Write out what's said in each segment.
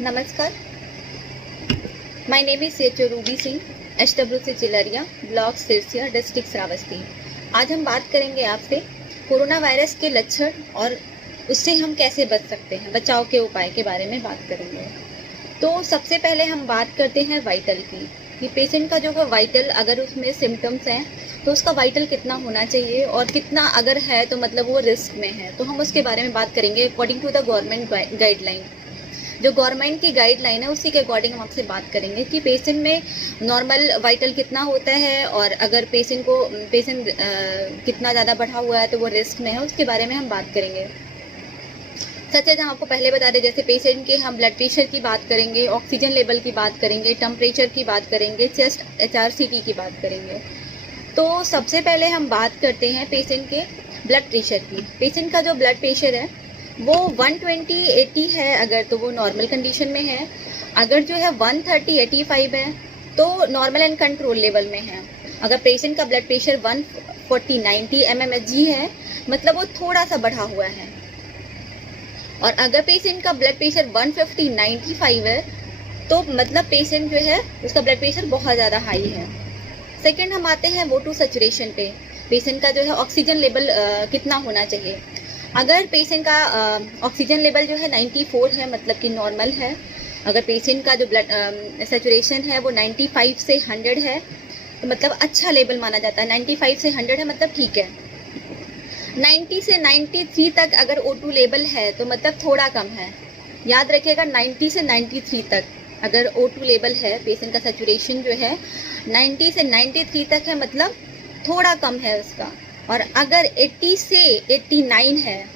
नमस्कार, my name is CHO Ruby Singh, HWC Chilaria, block Sirsiya, district Shravasti. आज हम बात करेंगे आपसे कोरोना वायरस के लक्षण और उससे हम कैसे बच सकते हैं, बचाव के उपाय के बारे में बात करेंगे। तो सबसे पहले हम बात करते हैं वाइटल की, कि पेशेंट का जो वाइटल अगर उसमें सिम्टम्स हैं तो उसका वाइटल कितना होना चाहिए और कितना अगर है तो मतलब वो रिस्क में है, तो हम उसके बारे में बात करेंगे according to the government guideline. जो गवर्नमेंट की गाइडलाइन है उसी के अकॉर्डिंग हम आपसे बात करेंगे कि पेशेंट में नॉर्मल वाइटल कितना होता है और अगर पेशेंट कितना ज़्यादा बढ़ा हुआ है तो वो रिस्क में है, उसके बारे में हम बात करेंगे। सच है, हम आपको पहले बता दें, जैसे पेशेंट के हम ब्लड प्रेशर की बात करेंगे, ऑक्सीजन लेवल की बात करेंगे, टेम्परेचर की बात करेंगे, चेस्ट HRCT की बात करेंगे। तो सबसे पहले हम बात करते हैं पेशेंट के ब्लड प्रेशर की। पेशेंट का जो ब्लड प्रेशर है वो 120/80 है अगर, तो वो नॉर्मल कंडीशन में है। अगर जो है 130/85 है तो नॉर्मल एंड कंट्रोल लेवल में है। अगर पेशेंट का ब्लड प्रेशर 140/90 mmHg है मतलब वो थोड़ा सा बढ़ा हुआ है। और अगर पेशेंट का ब्लड प्रेशर 150/95 है तो मतलब पेशेंट जो है उसका ब्लड प्रेशर बहुत ज़्यादा हाई है। सेकेंड हम आते हैं O2 सैचुरेशन पे। पेशेंट का जो है ऑक्सीजन लेवल कितना होना चाहिए। अगर पेशेंट का ऑक्सीजन लेवल जो है 94 है मतलब कि नॉर्मल है। अगर पेशेंट का जो ब्लड सैचुरेशन है वो 95 से 100 है तो मतलब अच्छा लेवल माना जाता है। 95 से 100 है मतलब ठीक है। 90 से 93 तक अगर O2 लेवल है तो मतलब थोड़ा कम है। याद रखिएगा, 90 से 93 तक अगर O2 लेवल है, पेशेंट का सैचुरेशन जो है 90 से 93 तक है मतलब थोड़ा कम है उसका। और अगर 80 से 89 है,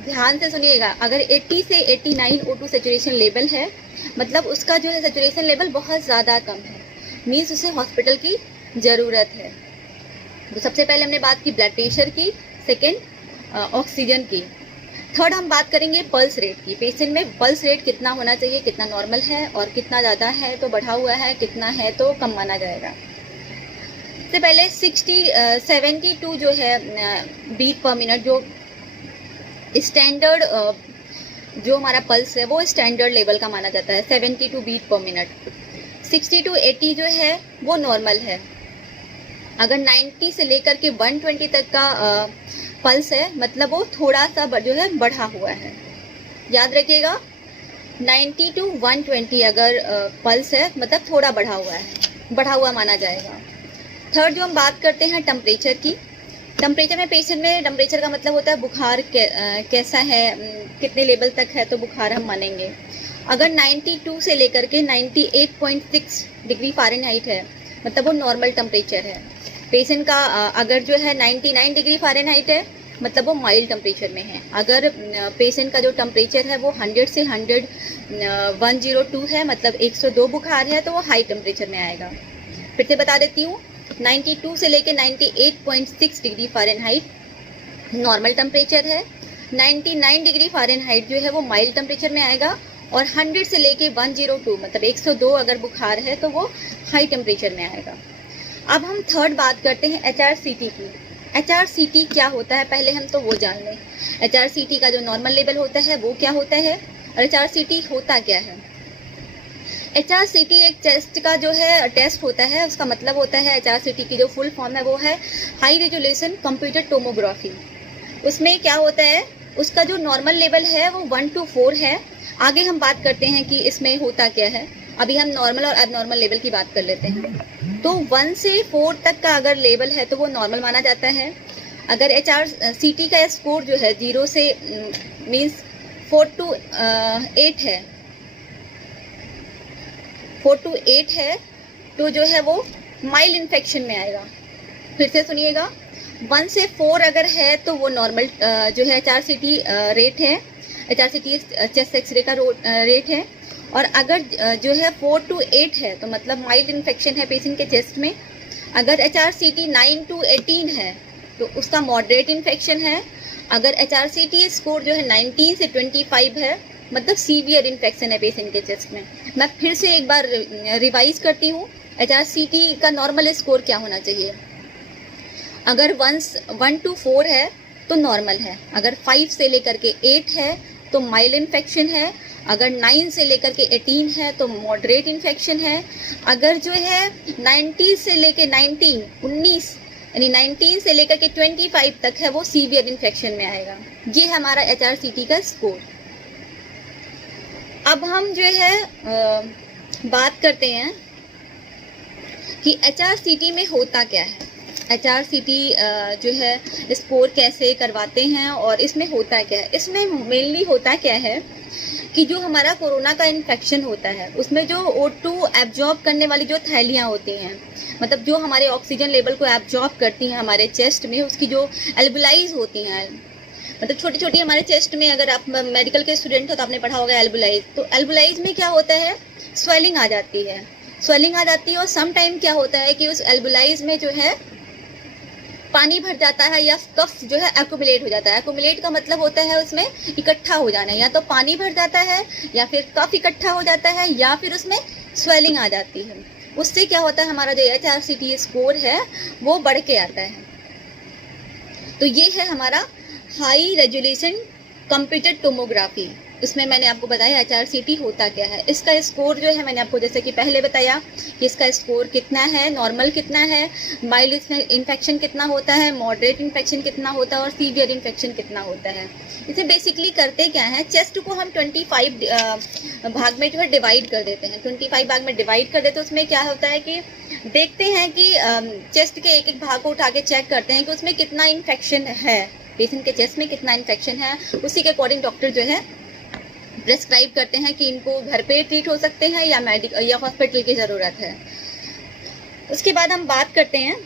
ध्यान से सुनिएगा, अगर 80 से 89 O2 सैचुरेशन लेवल है मतलब उसका जो है सैचुरेशन लेवल बहुत ज़्यादा कम है, मीन्स उसे हॉस्पिटल की ज़रूरत है। तो सबसे पहले हमने बात की ब्लड प्रेशर की, सेकेंड ऑक्सीजन की। थर्ड हम बात करेंगे पल्स रेट की। पेशेंट में पल्स रेट कितना होना चाहिए, कितना नॉर्मल है और कितना ज़्यादा है तो बढ़ा हुआ है, कितना है तो कम माना जाएगा। सबसे पहले 72 जो है बीट पर मिनट, जो स्टैंडर्ड जो हमारा पल्स है वो स्टैंडर्ड लेवल का माना जाता है, 72 बीट पर मिनट। 60 to 80 जो है वो नॉर्मल है। अगर 90 से लेकर के 120 तक का पल्स है मतलब वो थोड़ा सा जो है बढ़ा हुआ है। याद रखिएगा, 90 to 120 अगर पल्स है मतलब थोड़ा बढ़ा हुआ है, बढ़ा हुआ माना जाएगा। थर्ड जो हम बात करते हैं टेम्परेचर की। टेम्परेचर में पेशेंट में टेम्परेचर का मतलब होता है बुखार कैसा है, कितने लेवल तक है तो बुखार हम मानेंगे। अगर 92 से लेकर के 98.6 डिग्री फ़ारेनहाइट है मतलब वो नॉर्मल टेम्परेचर है। पेशेंट का अगर जो है 99 डिग्री फ़ारेनहाइट है मतलब वो माइल्ड टेम्परेचर में है। अगर पेशेंट का जो टेम्परेचर है वो 100 से 102 है मतलब 102 बुखार है तो वो हाई टेम्परेचर में आएगा। फिर से बता देती हूँ, 92 से लेके 98.6 डिग्री फ़ारेनहाइट नॉर्मल टेम्परेचर है। 99 डिग्री फ़ारेनहाइट जो है वो माइल्ड टेम्परेचर में आएगा। और 100 से लेके 102 मतलब 102 अगर बुखार है तो वो हाई टेम्परेचर में आएगा। अब हम थर्ड बात करते हैं HRCT की। HRCT क्या होता है पहले हम तो वो जान लें। HRCT का जो नॉर्मल लेवल होता है वो क्या होता है और HRCT होता क्या है। HRCT एक चेस्ट का जो है टेस्ट होता है, उसका मतलब होता है HRCT की जो फुल फॉर्म है वो है हाई रेजोल्यूशन कंप्यूटर टोमोग्राफी। उसमें क्या होता है, उसका जो नॉर्मल लेवल है वो 1 to 4 है। आगे हम बात करते हैं कि इसमें होता क्या है। अभी हम नॉर्मल और एबनॉर्मल लेवल की बात कर लेते हैं। तो 1 से 4 तक का अगर लेवल है तो वो नॉर्मल माना जाता है। अगर HRCT का स्कोर जो है 0 से मीन्स 4 to 8 है, 4 to 8 है तो जो है वो माइल्ड इन्फेक्शन में आएगा। फिर से सुनिएगा, 1 से 4 अगर है तो वो नॉर्मल जो है HRCT रेट है, HRCT चेस्ट एक्सरे का रेट है। और अगर जो है 4 to 8 है तो मतलब माइल्ड इन्फेक्शन है पेशेंट के चेस्ट में। अगर HRCT 9 to 18 है तो उसका मॉडरेट इन्फेक्शन है। अगर HRCT स्कोर जो है 19 से 25 है मतलब सीवियर इन्फेक्शन है पेशेंट के चेस्ट में। मैं फिर से एक बार रिवाइज करती हूँ, HRCT का नॉर्मल स्कोर क्या होना चाहिए। अगर 1 to 4 है तो नॉर्मल है। अगर 5 से लेकर के 8 है तो माइल्ड इन्फेक्शन है। अगर 9 से लेकर के 18 है तो मॉडरेट इन्फेक्शन है। अगर जो है 90 से लेकर 19 यानी 19 से लेकर के 25 तक है वो सीवियर इन्फेक्शन में आएगा। ये हमारा HRCT का स्कोर। अब हम जो है बात करते हैं कि HRCT में होता क्या है। HRCT जो है स्कोर कैसे करवाते हैं और इसमें होता क्या है। इसमें मेनली होता क्या है कि जो हमारा कोरोना का इन्फेक्शन होता है उसमें जो O2 एब्जॉर्ब करने वाली जो थैलियाँ होती हैं, मतलब जो हमारे ऑक्सीजन लेवल को एब्जॉर्ब करती हैं हमारे चेस्ट में, उसकी जो एल्बुलाइज होती हैं, मतलब छोटी छोटी हमारे चेस्ट में, अगर आप मेडिकल के स्टूडेंट हो तो आपने पढ़ा होगा एल्बुलाइज। तो एल्बुलाइज में क्या होता है, स्वेलिंग आ जाती है, और सम टाइम क्या होता है कि उस एल्बुलाइज में जो है पानी भर जाता है या कफ जो है एक्यूमुलेट हो जाता है। एक्यूमुलेट का मतलब होता है उसमें इकट्ठा हो जाना, या तो पानी भर जाता है या फिर कफ इकट्ठा हो जाता है या फिर उसमें स्वेलिंग आ जाती है। उससे क्या होता है, हमारा जो HRCT स्कोर है वो बढ़ के आता है। तो ये है हमारा हाई रेजोल्यूशन कंप्यूटेड टोमोग्राफी। इसमें मैंने आपको बताया HRCT होता क्या है। इसका स्कोर जो है मैंने आपको जैसे कि पहले बताया कि इसका स्कोर कितना है, नॉर्मल कितना है, माइल्ड इन्फेक्शन कितना होता है, मॉडरेट इन्फेक्शन कितना होता है और सीवियर इन्फेक्शन कितना होता है। इसे बेसिकली करते क्या है, चेस्ट को हम 25 भाग में जो है डिवाइड कर देते हैं। 25 भाग में डिवाइड कर देते हैं। उसमें क्या होता है कि देखते हैं कि चेस्ट के एक एक भाग को उठा के चेक करते हैं कि उसमें कितना इन्फेक्शन है, पेशेंट के चेस्ट में कितना इन्फेक्शन है। उसी के अकॉर्डिंग डॉक्टर जो है प्रेस्क्राइब करते हैं कि इनको घर पे ट्रीट हो सकते हैं या हॉस्पिटल की ज़रूरत है। उसके बाद हम बात करते हैं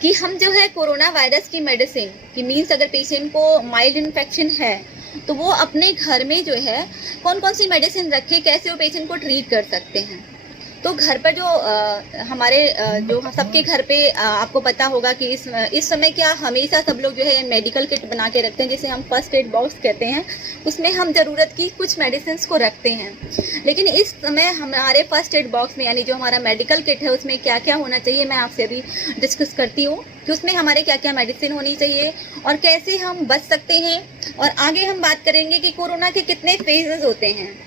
कि हम जो है कोरोना वायरस की मेडिसिन की मीन्स, अगर पेशेंट को माइल्ड इन्फेक्शन है तो वो अपने घर में जो है कौन कौन सी मेडिसिन रखे, कैसे वो पेशेंट को ट्रीट कर सकते हैं। तो घर पर जो हमारे जो सबके घर पे आपको पता होगा कि इस समय क्या हमेशा सब लोग जो है मेडिकल किट बना के रखते हैं, जिसे हम फर्स्ट एड बॉक्स कहते हैं। उसमें हम ज़रूरत की कुछ मेडिसिन को रखते हैं। लेकिन इस समय हमारे फर्स्ट एड बॉक्स में यानी जो हमारा मेडिकल किट है उसमें क्या क्या होना चाहिए, मैं आपसे अभी डिस्कस करती हूँ कि उसमें हमारे क्या क्या मेडिसिन होनी चाहिए और कैसे हम बच सकते हैं। और आगे हम बात करेंगे कि कोरोना के कितने फेजेस होते हैं,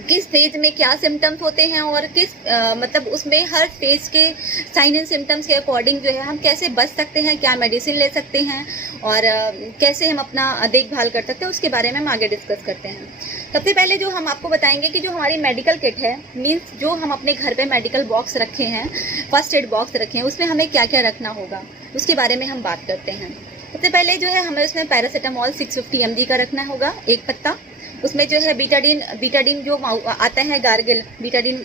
किस फेज में क्या सिम्टम्स होते हैं और किस मतलब उसमें हर फेज के साइन एंड सिम्टम्स के अकॉर्डिंग जो है हम कैसे बच सकते हैं, क्या मेडिसिन ले सकते हैं और कैसे हम अपना देखभाल कर सकते हैं, उसके बारे में हम आगे डिस्कस करते हैं। सबसे पहले जो हम आपको बताएंगे कि जो हमारी मेडिकल किट है, मीन्स जो हम अपने घर पे मेडिकल बॉक्स रखे हैं, फर्स्ट एड बॉक्स रखे हैं, उसमें हमें क्या क्या रखना होगा उसके बारे में हम बात करते हैं। सबसे पहले जो है हमें उसमें पैरासीटामोल 650 mg का रखना होगा, एक पत्ता। उसमें जो है बीटाडीन जो आता है गार्गल, बीटाडीन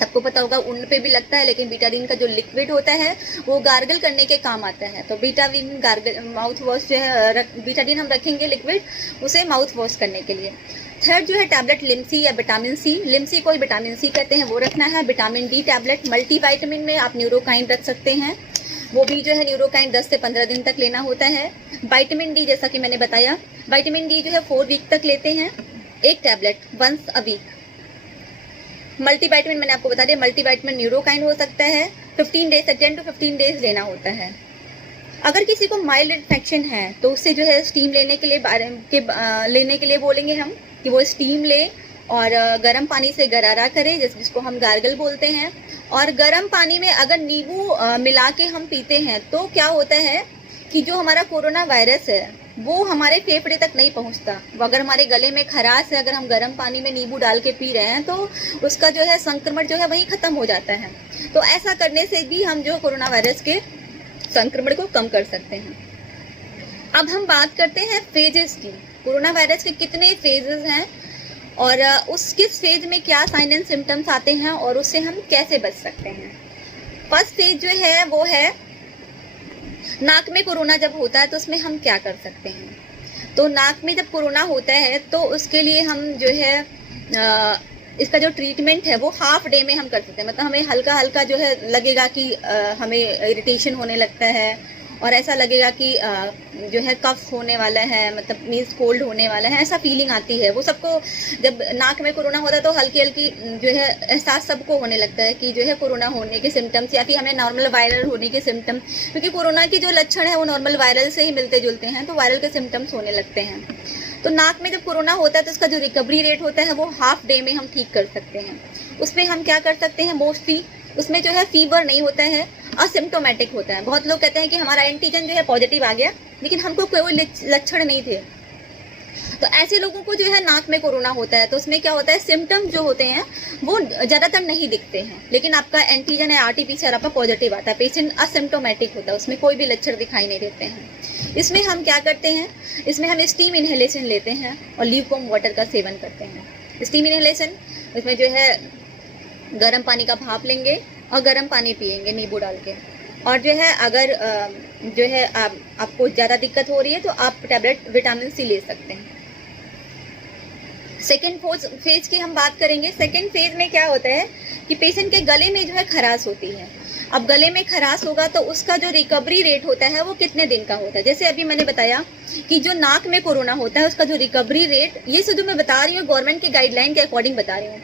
सबको पता होगा उन पे भी लगता है, लेकिन बीटाडीन का जो लिक्विड होता है वो गार्गल करने के काम आता है। तो बीटाडीन गार्गल माउथ वॉश जो है बीटाडीन हम रखेंगे लिक्विड, उसे माउथ वॉश करने के लिए। थर्ड जो है टैबलेट लिम्सी या विटामिन सी, लिम्सी को विटामिन सी कहते हैं, वो रखना है। विटामिन डी टैबलेट, मल्टीवाइटामिन में आप न्यूरोकाइन रख सकते हैं, वो भी जो है न्यूरोकाइन 10 से 15 दिन तक लेना होता है। विटामिन डी जैसा कि मैंने बताया, विटामिन डी जो है 4 वीक तक लेते हैं, एक tablet once a week. Multivitamin मैंने आपको बता दिया, मल्टीवाइटामिन न्यूरोकाइन हो सकता है, 15 डेज तक 10 to 15 डेज लेना होता है। अगर किसी को माइल्ड इन्फेक्शन है तो उससे जो है स्टीम लेने के लिए बोलेंगे हम कि वो स्टीम ले और गर्म पानी से गरारा करे, जिसको हम गार्गल बोलते हैं। और गर्म पानी में अगर नींबू मिला के हम पीते हैं तो क्या होता है कि जो हमारा कोरोना वायरस है वो हमारे फेफड़े तक नहीं पहुंचता। वो अगर हमारे गले में खराश है, अगर हम गर्म पानी में नींबू डाल के पी रहे हैं तो उसका जो है संक्रमण जो है वहीं ख़त्म हो जाता है। तो ऐसा करने से भी हम जो कोरोना वायरस के संक्रमण को कम कर सकते हैं। अब हम बात करते हैं फेजेस की। कोरोना वायरस के कितने फेजेस हैं और उस किस फेज में क्या साइन एंड सिम्टम्स आते हैं और उससे हम कैसे बच सकते हैं। फर्स्ट फेज जो है वो है नाक में कोरोना जब होता है तो उसमें हम क्या कर सकते हैं। तो नाक में जब कोरोना होता है तो उसके लिए हम जो है इसका जो ट्रीटमेंट है वो हाफ डे में हम कर सकते हैं। मतलब हमें हल्का हल्का जो है लगेगा कि हमें इरिटेशन होने लगता है और ऐसा लगेगा कि जो है कफ होने वाला है, मतलब मीन्स कोल्ड होने वाला है, ऐसा फीलिंग आती है। वो सबको जब नाक में कोरोना होता है तो हल्की हल्की जो है एहसास सबको होने लगता है कि जो है कोरोना होने के सिम्टम्स या फिर हमें नॉर्मल वायरल होने के सिम्टम, क्योंकि कोरोना के जो लक्षण है वो नॉर्मल वायरल से ही मिलते जुलते हैं, तो वायरल के सिम्टम्स होने लगते हैं। तो नाक में जब कोरोना होता है तो उसका जो रिकवरी रेट होता है वो हाफ डे में हम ठीक कर सकते हैं। उसमें हम क्या कर सकते हैं, मोस्टली उसमें जो है फीवर नहीं होता है, असिम्प्टोमेटिक होता है। बहुत लोग कहते हैं कि हमारा एंटीजन जो है पॉजिटिव आ गया लेकिन हमको कोई लक्षण नहीं थे, तो ऐसे लोगों को जो है नाक में कोरोना होता है। तो उसमें क्या होता है, सिम्टम्स जो होते हैं वो ज़्यादातर नहीं दिखते हैं, लेकिन आपका एंटीजन है आरटीपीसीआर आपका पॉजिटिव आता है, पेशेंट असिम्प्टोमेटिक होता है, उसमें कोई भी लक्षण दिखाई नहीं देते हैं। इसमें हम क्या करते हैं, इसमें हम स्टीम इन्हेलेशन लेते हैं और ल्यूकवार्म वाटर का सेवन करते हैं। स्टीम इन्हेलेशन, इसमें जो है गर्म पानी का भाप लेंगे और गर्म पानी पिएंगे नींबू डाल के। और जो है अगर जो है आपको ज़्यादा दिक्कत हो रही है तो आप टैबलेट विटामिन सी ले सकते हैं। सेकेंड फेज की हम बात करेंगे। सेकेंड फेज में क्या होता है कि पेशेंट के गले में जो है खराश होती है। अब गले में खराश होगा तो उसका जो रिकवरी रेट होता है वो कितने दिन का होता है। जैसे अभी मैंने बताया कि जो नाक में कोरोना होता है उसका जो रिकवरी रेट, ये जो मैं बता रही हूँ गवर्नमेंट के गाइडलाइन के अकॉर्डिंग बता रही हूँ।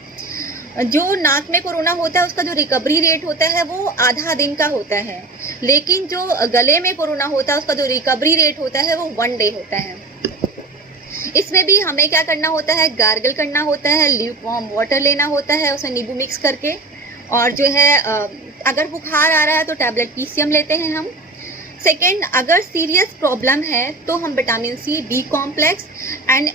जो नाक में कोरोना होता है उसका जो रिकवरी रेट होता है वो आधा दिन का होता है, लेकिन जो गले में कोरोना होता है उसका जो रिकवरी रेट होता है वो 1 डे होता है। इसमें भी हमें क्या करना होता है, गार्गल करना होता है, ल्यूकवार्म वाटर लेना होता है उसमें नींबू मिक्स करके। और जो है अगर बुखार आ रहा है तो टैबलेट पीसीएम लेते हैं हम। सेकेंड, अगर सीरियस प्रॉब्लम है तो हम vitamin C, B complex and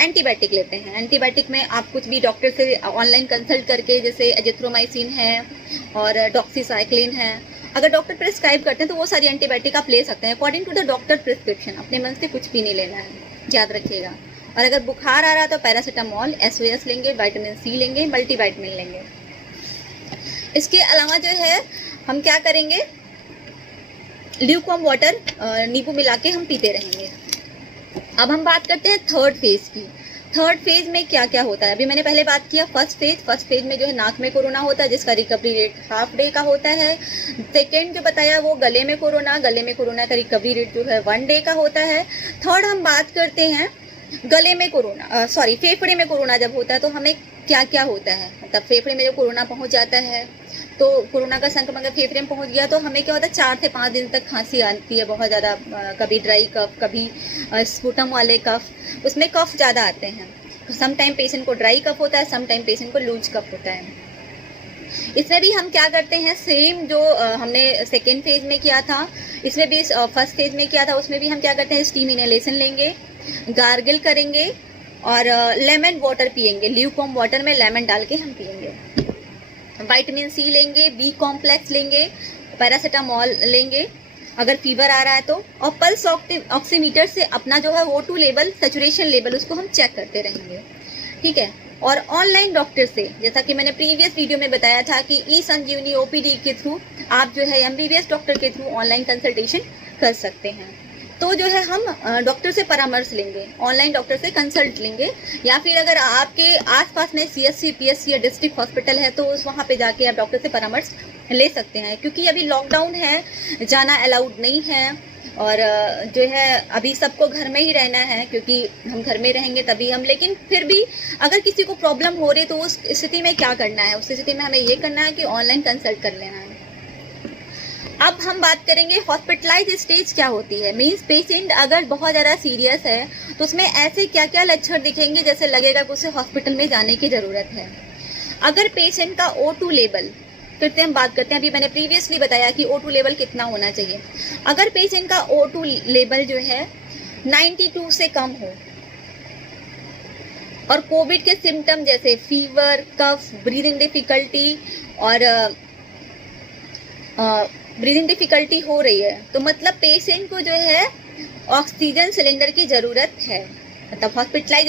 antibiotic लेते हैं। एंटीबायोटिक में आप कुछ भी डॉक्टर से ऑनलाइन कंसल्ट करके, जैसे एजिथ्रोमाइसिन है और डॉक्सीसाइक्लिन है, अगर डॉक्टर प्रिस्क्राइब करते हैं तो वो सारी एंटीबायोटिक आप ले सकते हैं according to the doctor prescription. अपने मन से कुछ भी नहीं लेना है, याद रखिएगा। और अगर बुखार आ रहा है तो पैरासीटामोल, SOS लेंगे, विटामिन सी लेंगे, मल्टीविटामिन लेंगे। इसके अलावा जो है हम क्या करेंगे, ल्यूकवार्म वाटर नींबू मिला के हम पीते रहेंगे। अब हम बात करते हैं थर्ड फेज की। थर्ड फेज में क्या क्या होता है, अभी मैंने पहले बात किया फर्स्ट फेज में जो है नाक में कोरोना होता है जिसका रिकवरी रेट हाफ डे का होता है। सेकेंड जो बताया वो गले में कोरोना का रिकवरी रेट जो है 1 डे का होता है। थर्ड हम बात करते हैं गले में कोरोना, फेफड़े में कोरोना जब होता है तो हमें क्या क्या होता है। मतलब फेफड़े में जब कोरोना पहुंच जाता है तो कोरोना का संक्रमण अगर फेफड़े में पहुंच गया तो हमें क्या होता है, 4 से 5 दिन तक खांसी आती है बहुत ज़्यादा, कभी ड्राई कफ, कभी स्पुटम वाले कफ, उसमें कफ ज़्यादा आते हैं। सम टाइम पेशेंट को ड्राई कफ होता है, सम टाइम पेशेंट को लूज कफ होता है। इसमें भी हम क्या करते हैं, सेम जो हमने सेकेंड फेज में किया था, इसमें भी फर्स्ट फेज में किया था, उसमें भी हम क्या करते हैं, स्टीम इनहेलेशन लेंगे, गार्गल करेंगे और लेमन वाटर पिएंगे। ल्यूकवार्म वाटर में लेमन डाल के हम पिएंगे। विटामिन सी लेंगे, बी कॉम्प्लेक्स लेंगे, पैरासीटामोल लेंगे अगर फीवर आ रहा है तो, और पल्स ऑक्सीमीटर से अपना जो है O2 लेवल, सैचुरेशन लेवल, उसको हम चेक करते रहेंगे। ठीक है। और ऑनलाइन डॉक्टर से, जैसा कि मैंने प्रीवियस वीडियो में बताया था कि ई-संजीवनी OPD के थ्रू आप जो है MBBS डॉक्टर के थ्रू ऑनलाइन कंसल्टेशन कर सकते हैं। तो जो है हम डॉक्टर से परामर्श लेंगे, ऑनलाइन डॉक्टर से कंसल्ट लेंगे, या फिर अगर आपके आसपास में CSC, PSC या डिस्ट्रिक्ट हॉस्पिटल है तो उस वहाँ पे जाके आप डॉक्टर से परामर्श ले सकते हैं। क्योंकि अभी लॉकडाउन है, जाना अलाउड नहीं है, और जो है अभी सबको घर में ही रहना है, क्योंकि हम घर में रहेंगे तभी हम, लेकिन फिर भी अगर किसी को प्रॉब्लम हो रही है तो उस स्थिति में क्या करना है, उस स्थिति में हमें ये करना है कि ऑनलाइन कंसल्ट कर लेना है। अब हम बात करेंगे हॉस्पिटलाइज स्टेज क्या होती है। मींस पेशेंट अगर बहुत ज़्यादा सीरियस है तो उसमें ऐसे क्या क्या लक्षण दिखेंगे जैसे लगेगा कि उसे हॉस्पिटल में जाने की ज़रूरत है। अगर पेशेंट का O2 लेवल, फिर से हम बात करते हैं, अभी मैंने प्रीवियसली बताया कि O2 लेवल कितना होना चाहिए। अगर पेशेंट का O2 लेवल जो है 92 से कम हो और कोविड के सिम्टम जैसे फीवर, कफ, ब्रीदिंग डिफिकल्टी और ब्रीदिंग डिफिकल्टी हो रही है तो मतलब पेशेंट को जो है ऑक्सीजन सिलेंडर की ज़रूरत है। मतलब हॉस्पिटलाइज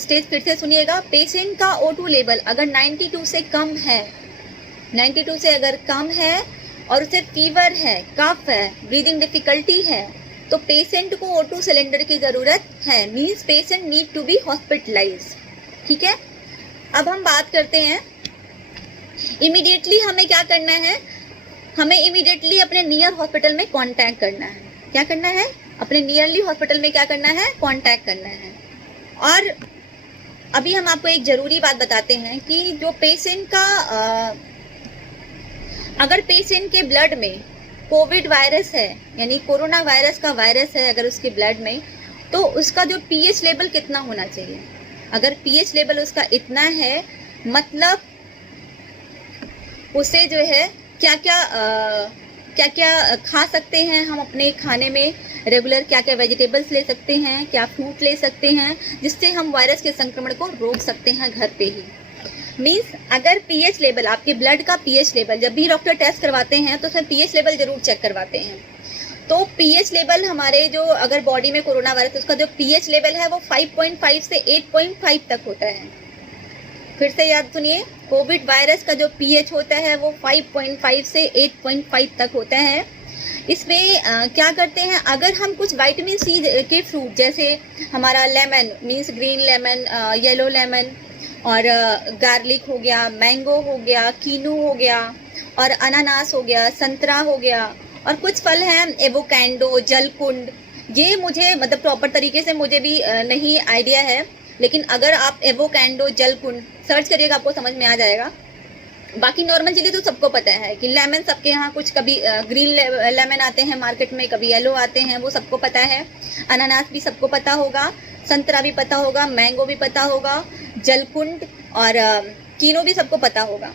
स्टेज फिर से सुनिएगा, पेशेंट का O2 लेवल अगर 92 से कम है, 92 से अगर कम है और उसे फीवर है, कफ है, ब्रीदिंग डिफिकल्टी है तो पेशेंट को O2 सिलेंडर की ज़रूरत है। Means patient need to be hospitalize. ठीक है। अब हम बात करते हैं इमीडिएटली हमें क्या करना है, हमें इमीडिएटली अपने नियर हॉस्पिटल में कांटेक्ट करना है। क्या करना है, अपने नियरली हॉस्पिटल में क्या करना है, कांटेक्ट करना है। और अभी हम आपको एक ज़रूरी बात बताते हैं कि जो पेशेंट का अगर पेशेंट के ब्लड में कोविड वायरस है, यानी कोरोना वायरस का वायरस है अगर उसके ब्लड में, तो उसका जो पीएच लेवल कितना होना चाहिए। अगर पीएच लेवल उसका इतना है, मतलब उसे जो है क्या क्या खा सकते हैं हम अपने खाने में रेगुलर, क्या क्या वेजिटेबल्स ले सकते हैं, क्या फ्रूट ले सकते हैं, जिससे हम वायरस के संक्रमण को रोक सकते हैं घर पे ही। मीन्स अगर पीएच लेवल, आपके ब्लड का पीएच लेवल, जब भी डॉक्टर टेस्ट करवाते हैं तो उसमें पीएच लेवल जरूर चेक करवाते हैं। तो पीएच लेवल हमारे जो अगर बॉडी में कोरोना वायरस, उसका जो पीएच लेवल है वो 5.5 से 8.5 तक होता है। फिर से याद सुनिए, कोविड वायरस का जो पीएच होता है वो 5.5 से 8.5 तक होता है। इसमें क्या करते हैं, अगर हम कुछ विटामिन सी के फ्रूट, जैसे हमारा lemon means green lemon, yellow lemon, और गार्लिक हो गया, मैंगो हो गया, कीनू हो गया, और अनानास हो गया, संतरा हो गया, और कुछ फल हैं एवोकेडो, जलकुंड। ये मुझे मतलब प्रॉपर तरीके से मुझे भी नहीं आइडिया है, लेकिन अगर आप एवोकेडो, जलकुंड सर्च करिएगा आपको समझ में आ जाएगा। बाकी नॉर्मल चीज़ें तो सबको पता है कि लेमन सबके यहाँ कुछ, कभी ग्रीन लेमन आते हैं मार्केट में, कभी येलो आते हैं, वो सबको पता है। अनानास भी सबको पता होगा, संतरा भी पता होगा, मैंगो भी पता होगा, जलकुंड और कीनो भी सबको पता होगा।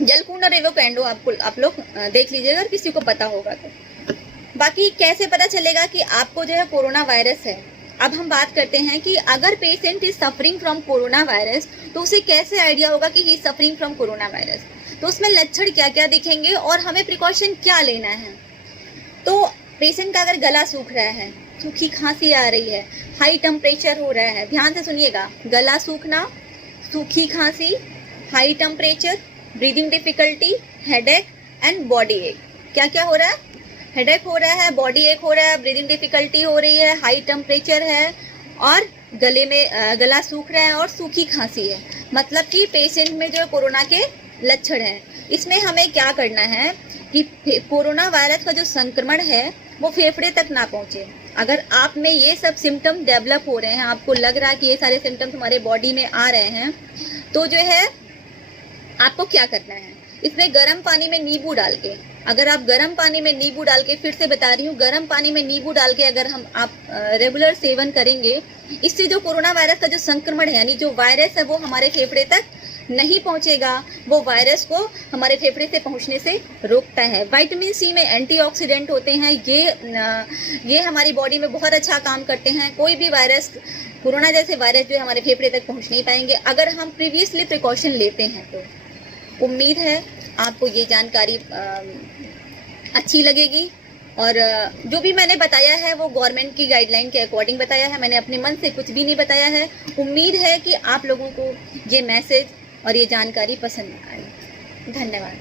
जलकुंड और एवोकेडो आप लोग देख लीजिएगा अगर किसी को पता होगा तो। बाकी कैसे पता चलेगा कि आपको जो है कोरोना वायरस है। अब हम बात करते हैं कि अगर patient is suffering from corona virus तो उसे कैसे आइडिया होगा कि he is suffering from corona virus. तो उसमें लक्षण क्या क्या दिखेंगे और हमें प्रिकॉशन क्या लेना है। तो पेशेंट का अगर गला सूख रहा है, सूखी खांसी आ रही है, हाई टेम्परेचर हो रहा है, ध्यान से सुनिएगा, गला सूखना, सूखी खांसी, high temperature, breathing difficulty, headache and body एक। क्या क्या हो रहा है, हेडेक हो रहा है, बॉडी एक हो रहा है, ब्रीदिंग डिफिकल्टी हो रही है, हाई टेम्परेचर है, और गले में गला सूख रहा है और सूखी खांसी है। मतलब कि पेशेंट में जो कोरोना के लक्षण हैं। इसमें हमें क्या करना है कि कोरोना वायरस का जो संक्रमण है वो फेफड़े तक ना पहुंचे। अगर आप में ये सब सिम्टम डेवलप हो रहे हैं, आपको लग रहा है कि ये सारे सिम्टम्स हमारे बॉडी में आ रहे हैं, तो जो है आपको क्या करना है, इसमें गर्म पानी में नींबू डाल के, अगर आप गर्म पानी में नींबू डाल के, फिर से बता रही हूँ, गर्म पानी में नींबू डाल के अगर आप रेगुलर सेवन करेंगे, इससे जो कोरोना वायरस का जो संक्रमण है, यानी जो वायरस है वो हमारे फेफड़े तक नहीं पहुंचेगा, वो वायरस को हमारे फेफड़े से पहुंचने से रोकता है। विटामिन सी में एंटीऑक्सीडेंट होते हैं, ये हमारी बॉडी में बहुत अच्छा काम करते हैं। कोई भी वायरस, कोरोना जैसे वायरस जो है हमारे फेफड़े तक पहुंच नहीं पाएंगे अगर हम प्रीवियसली प्रिकॉशन लेते हैं। तो उम्मीद है आपको ये जानकारी अच्छी लगेगी, और जो भी मैंने बताया है वो गवर्नमेंट की गाइडलाइन के अकॉर्डिंग बताया है, मैंने अपने मन से कुछ भी नहीं बताया है। उम्मीद है कि आप लोगों को ये मैसेज और ये जानकारी पसंद आए। धन्यवाद।